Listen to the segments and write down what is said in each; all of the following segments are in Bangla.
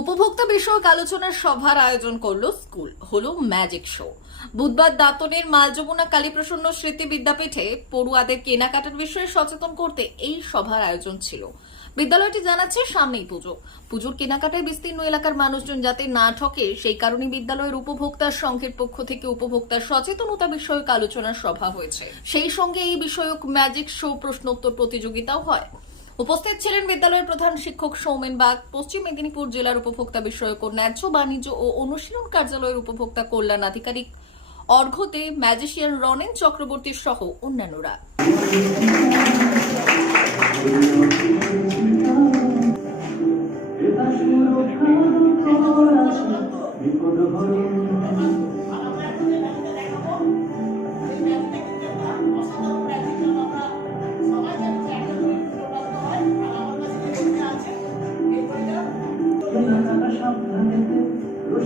উপভোক্তা বিষয়ক আলোচনার সভার আয়োজন করল স্কুল, হলো ম্যাজিক শো। বুধবার দাঁতনের মালযমুনা কালীপ্রসন্ন স্মৃতি বিদ্যাপীঠে পড়ুয়াদের কেনাকাটার বিষয়ে সচেতন করতে এই সভার আয়োজন ছিল। বিদ্যালয়টি জানাচ্ছে সামনেই পুজো। পুজোর কেনাকাটায় বিস্তীর্ণ এলাকার মানুষজন যাতে না ঠকে, সেই কারণে বিদ্যালয়ের উপভোক্তা সংঘের পক্ষ থেকে উপভোক্তার সচেতনতা বিষয়ক আলোচনার সভা হয়েছে। সেই সঙ্গে এই বিষয়ক ম্যাজিক শো প্রশ্নোত্তর প্রতিযোগিতাও হয়। উপস্থিত ছিলেন বিদ্যালয়ের প্রধান শিক্ষক সৌমেন বাগ, পশ্চিম মেদিনীপুর জেলার উপভোক্তা বিষয়ক ন্যায্য বাণিজ্য ও অনুশীলন কার্যালয়ের উপভোক্তা কল্যাণ আধিকারিক অর্ঘতে ম্যাজিশিয়ান রনেন চক্রবর্তী সহ অন্যান্যরা।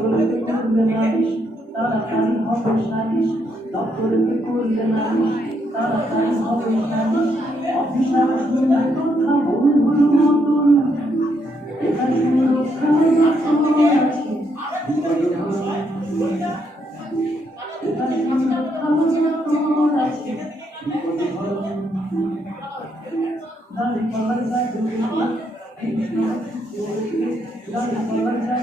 না দপ্তরকে করবে নালিশ তাড়াতাড়ি হবে সালিশ দপ্তরকে করবে নালিশ তাড়াতাড়ি হবে সালিশ অফিসার শুনবে কথা ভুল ভুল মতন এটা সুরক্ষা তোর আছে বিপদ হলো না। এটা সুরক্ষা তোর আছে বিপদ হলো না। দাঁড়ি পাল্লায় যায় কৃষ্ণ দাঁড়ি পাল্লায় যায়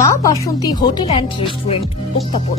Maa Basanti hotel and restaurant উত্তাপন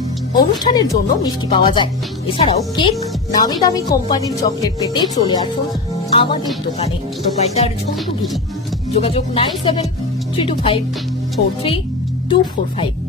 অনুষ্ঠানের জন্য মিষ্টি পাওয়া যায়। এছাড়াও কেক নামি দামি কোম্পানির চকলেট পেতে চলে আসুন আমাদের দোকানে। প্রোপাইটার ঝন্টুগিরি যোগাযোগ nine seven three two five four three two four five.